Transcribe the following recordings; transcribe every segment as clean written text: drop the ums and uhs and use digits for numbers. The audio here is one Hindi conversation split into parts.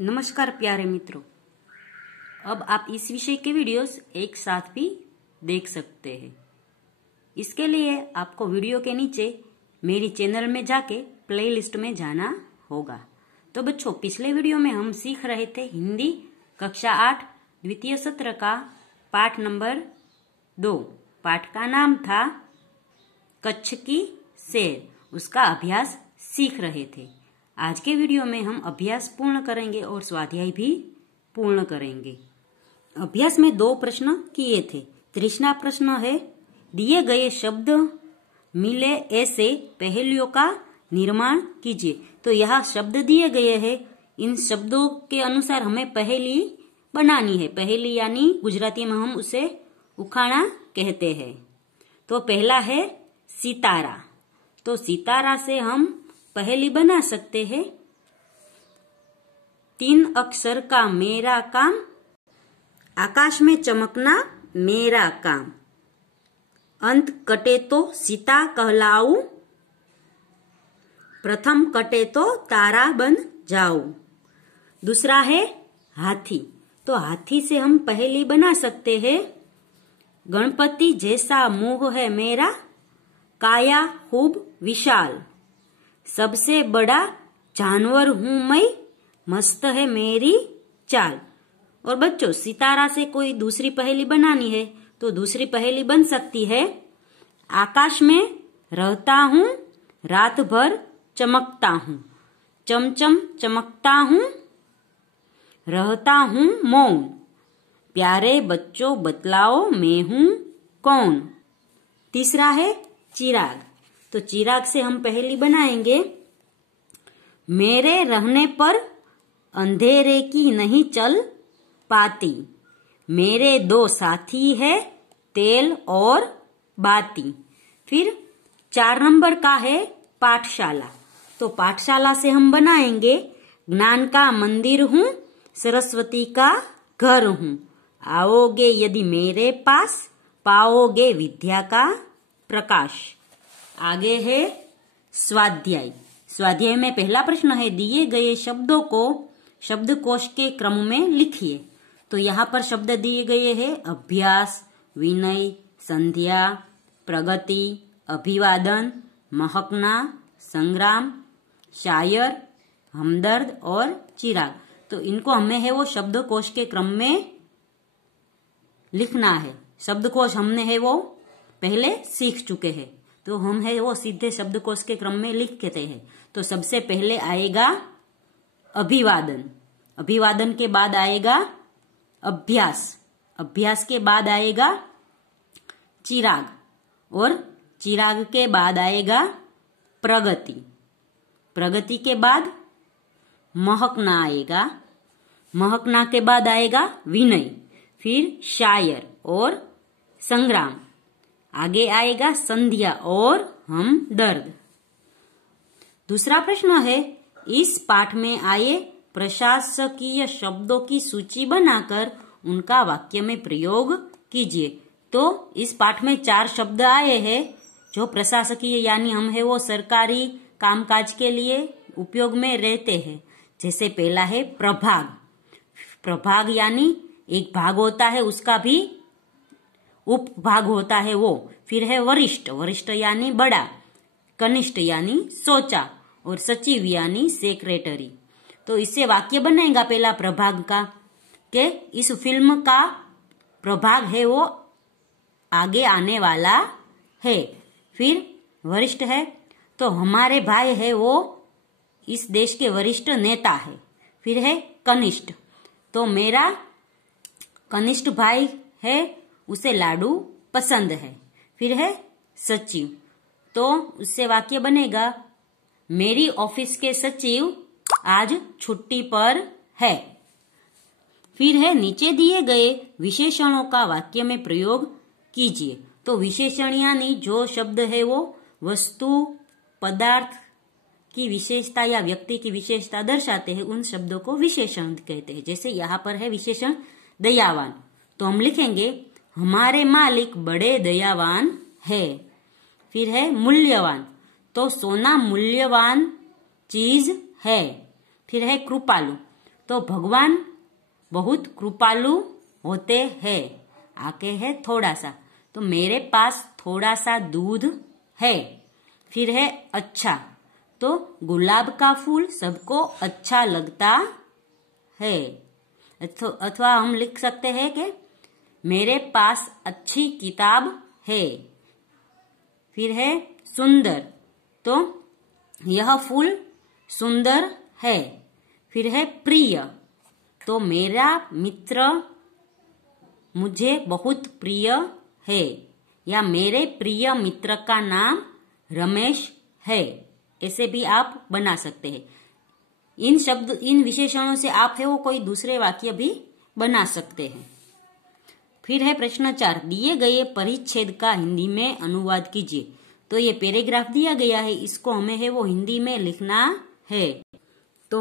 नमस्कार प्यारे मित्रों, अब आप इस विषय के वीडियोस एक साथ भी देख सकते हैं। इसके लिए आपको वीडियो के नीचे मेरी चैनल में जाके प्लेलिस्ट में जाना होगा। तो बच्चों, पिछले वीडियो में हम सीख रहे थे हिंदी कक्षा 8 द्वितीय सत्र का पाठ नंबर 2। पाठ का नाम था कच्छ की सैर। उसका अभ्यास सीख रहे थे। आज के वीडियो में हम अभ्यास पूर्ण करेंगे और स्वाध्याय भी पूर्ण करेंगे। अभ्यास में 2 प्रश्न किए थे। 30वां प्रश्न है, दिए गए शब्द मिले ऐसे पहेलियों का निर्माण कीजिए। तो यहाँ शब्द दिए गए हैं, इन शब्दों के अनुसार हमें पहेली बनानी है। पहेली यानी गुजराती में हम उसे उखाणा कहते हैं। तो पहला है सितारा। तो सितारा से हम पहेली बना सकते हैं। 3 अक्षर का मेरा काम, आकाश में चमकना मेरा काम, अंत कटे तो सीता कहलाऊं, प्रथम कटे तो तारा बन जाऊं। दूसरा है हाथी। तो हाथी से हम पहेली बना सकते हैं। गणपति जैसा मुंह है मेरा, काया खूब विशाल, सबसे बड़ा जानवर हूं मैं, मस्त है मेरी चाल। और बच्चों, सितारा से कोई दूसरी पहेली बनानी है तो दूसरी पहेली बन सकती है, आकाश में रहता हूं, रात भर चमकता हूं, चमचम चमकता हूं, रहता हूं मौन, प्यारे बच्चों बतलाओ मैं हूं कौन। तीसरा है चिराग। तो चिराग से हम पहेली बनाएंगे, मेरे रहने पर अंधेरे की नहीं चल पाती, मेरे 2 साथी है तेल और बाती। फिर 4 नंबर का है पाठशाला। तो पाठशाला से हम बनाएंगे, ज्ञान का मंदिर हूँ, सरस्वती का घर हूँ, आओगे यदि मेरे पास, पाओगे विद्या का प्रकाश। आगे है स्वाध्याय। स्वाध्याय में पहला प्रश्न है, दिए गए शब्दों को शब्दकोश के क्रम में लिखिए। तो यहाँ पर शब्द दिए गए हैं, अभ्यास, विनय, संध्या, प्रगति, अभिवादन, महकना, संग्राम, शायर, हमदर्द और चिराग। तो इनको हमें है वो शब्दकोश के क्रम में लिखना है। शब्दकोश हमने है वो पहले सीख चुके हैं, तो हम है वो सीधे शब्दकोश के क्रम में लिखते हैं। तो सबसे पहले आएगा अभिवादन, अभिवादन के बाद आएगा अभ्यास, अभ्यास के बाद आएगा चिराग, और चिराग के बाद आएगा प्रगति, प्रगति के बाद महकना आएगा, महकना के बाद आएगा विनय, फिर शायर और संग्राम, आगे आएगा संध्या और हमदर्द। दूसरा प्रश्न है, इस पाठ में आए प्रशासकीय शब्दों की सूची बनाकर उनका वाक्य में प्रयोग कीजिए। तो इस पाठ में 4 शब्द आए हैं जो प्रशासकीय यानी हम है वो सरकारी कामकाज के लिए उपयोग में रहते हैं। जैसे पहला है प्रभाग। प्रभाग यानी एक भाग होता है, उसका भी उपभाग होता है वो। फिर है वरिष्ठ, वरिष्ठ यानी बड़ा, कनिष्ठ यानी सोचा, और सचिव यानी सेक्रेटरी। तो इससे वाक्य बनेगा पहला प्रभाग का, कि इस फिल्म का प्रभाग है वो आगे आने वाला है। फिर वरिष्ठ है तो हमारे भाई है वो इस देश के वरिष्ठ नेता है। फिर है कनिष्ठ, तो मेरा कनिष्ठ भाई है, उसे लाडू पसंद है। फिर है सचिव, तो उससे वाक्य बनेगा, मेरी ऑफिस के सचिव आज छुट्टी पर है। फिर है नीचे दिए गए विशेषणों का वाक्य में प्रयोग कीजिए। तो विशेषण यानी जो शब्द है वो वस्तु, पदार्थ की विशेषता या व्यक्ति की विशेषता दर्शाते हैं, उन शब्दों को विशेषण कहते हैं। जैसे यहाँ पर है विशेषण दयावान, तो हम लिखेंगे, हमारे मालिक बड़े दयावान है। फिर है मूल्यवान, तो सोना मूल्यवान चीज है। फिर है कृपालु, तो भगवान बहुत कृपालु होते हैं। आगे है थोड़ा सा, तो मेरे पास थोड़ा सा दूध है। फिर है अच्छा, तो गुलाब का फूल सबको अच्छा लगता है। अथवा हम लिख सकते हैं कि मेरे पास अच्छी किताब है। फिर है सुंदर, तो यह फूल सुंदर है। फिर है प्रिय, तो मेरा मित्र मुझे बहुत प्रिय है, या मेरे प्रिय मित्र का नाम रमेश है। ऐसे भी आप बना सकते हैं। इन विशेषणों से आप है वो कोई दूसरे वाक्य भी बना सकते हैं। फिर है प्रश्न 4, दिए गए परिच्छेद का हिंदी में अनुवाद कीजिए। तो ये पैराग्राफ दिया गया है, इसको हमें है वो हिंदी में लिखना है। तो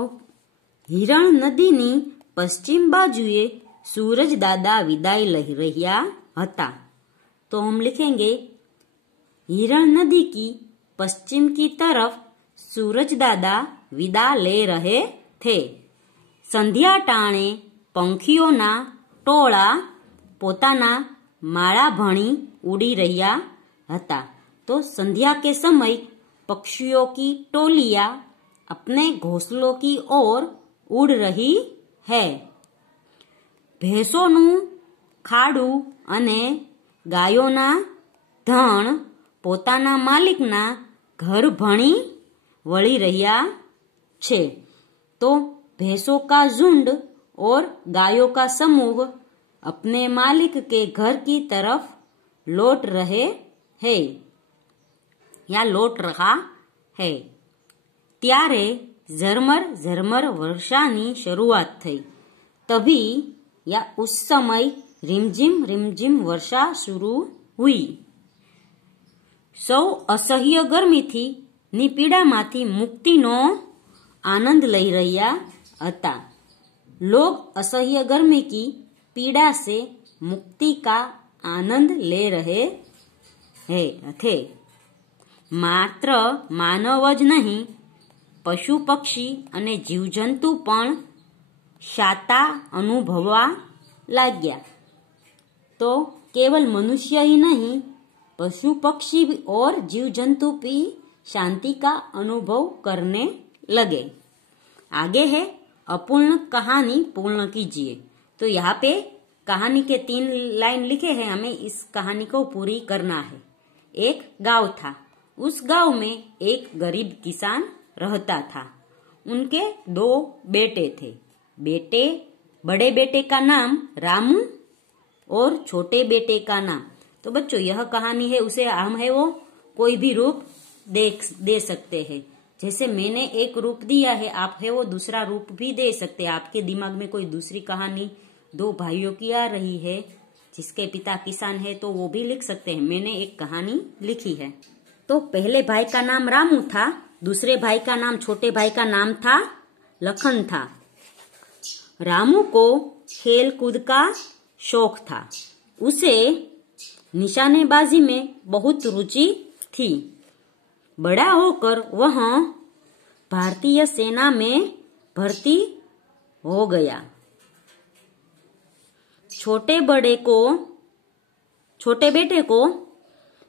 हिरण नदीनी पश्चिम बाजुए सूरज दादा विदाई लही રહ્યા હતા। तो हम लिखेंगे हिरण नदी की पश्चिम की तरफ सूरज दादा विदा ले रहे थे। संध्या टाणे पंखीओना टोळा पोताना माळा भणी उड़ी રહ્યા હતા। तो संध्या के समय पक्षियों की टोलियां अपने घोंसलों की ओर उड़ रही है। ભેંસોનું ખાડું અને ગાયોના ધણ પોતાના માલિકના ઘર ભણી વળી રહ્યા છે। तो भैंसों का झुंड और गायों का समूह अपने मालिक के घर की तरफ लौट रहे हैं या लौट रहा है। ત્યારે झरमर झरमर वर्षानी शुरुआत थई। तभी या उस समय रिमझिम वर्षा शुरू हुई। सौ असह्य गर्मी थी निपीड़ामांथी मुक्तिनो आनंद लई રહ્યા હતા। लोग असह्य गर्मी की पीड़ा से मुक्ति का आनंद ले रहे थे। मात्र मानव ज नहीं, पशु पक्षी अने जीवजंतु पण शाता अनुभववा लाग्या। तो केवल मनुष्य ही नहीं, पशु पक्षी और जीव जंतु भी शांति का अनुभव करने लगे। आगे है अपूर्ण कहानी पूर्ण कीजिए। तो यहाँ पे कहानी के 3 लाइन लिखे हैं, हमें इस कहानी को पूरी करना है। एक गांव था, उस गांव में एक गरीब किसान रहता था। उनके 2 बेटे थे। बड़े बेटे का नाम रामू और छोटे बेटे का नाम। तो बच्चों यह कहानी है, उसे हम है वो कोई भी रूप दे सकते हैं। जैसे मैंने एक रूप दिया है, आप है वो दूसरा रूप भी दे सकते हैं। आपके दिमाग में कोई दूसरी कहानी 2 भाइयों की आ रही है, जिसके पिता किसान है, तो वो भी लिख सकते हैं। मैंने एक कहानी लिखी है। तो पहले भाई का नाम रामू था, दूसरे भाई का नाम, छोटे भाई का नाम था लखन था। रामू को खेल कूद का शौक था। उसे निशानेबाजी में बहुत रुचि थी। बड़ा होकर वह भारतीय सेना में भर्ती हो गया। छोटे बेटे को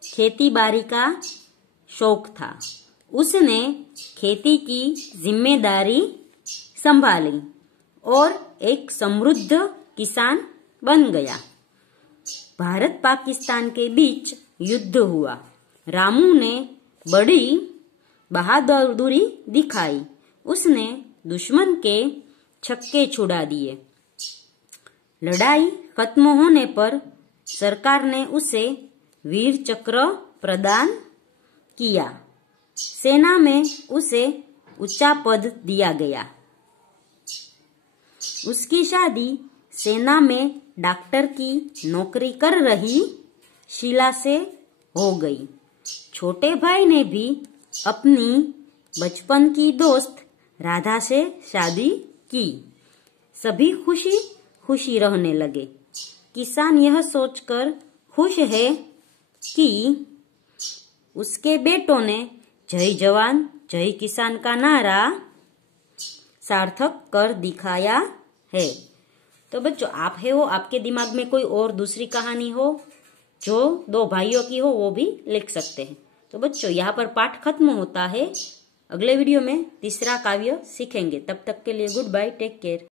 खेती बाड़ी का शौक था। उसने खेती की जिम्मेदारी संभाली और एक समृद्ध किसान बन गया। भारत पाकिस्तान के बीच युद्ध हुआ। रामू ने बड़ी बहादुरी दिखाई। उसने दुश्मन के छक्के छुड़ा दिए। लड़ाई खत्म होने पर सरकार ने उसे वीर चक्र प्रदान किया। सेना में उसे ऊंचा पद दिया गया। उसकी शादी सेना में डॉक्टर की नौकरी कर रही शीला से हो गई। छोटे भाई ने भी अपनी बचपन की दोस्त राधा से शादी की। सभी खुशी खुशी रहने लगे। किसान यह सोचकर खुश है कि उसके बेटों ने जय जवान जय किसान का नारा सार्थक कर दिखाया है। तो बच्चों आप है वो आपके दिमाग में कोई और दूसरी कहानी हो जो दो भाइयों की हो वो भी लिख सकते हैं। तो बच्चों यहाँ पर पाठ खत्म होता है। अगले वीडियो में तीसरा काव्य सीखेंगे। तब तक के लिए गुड बाय, टेक केयर।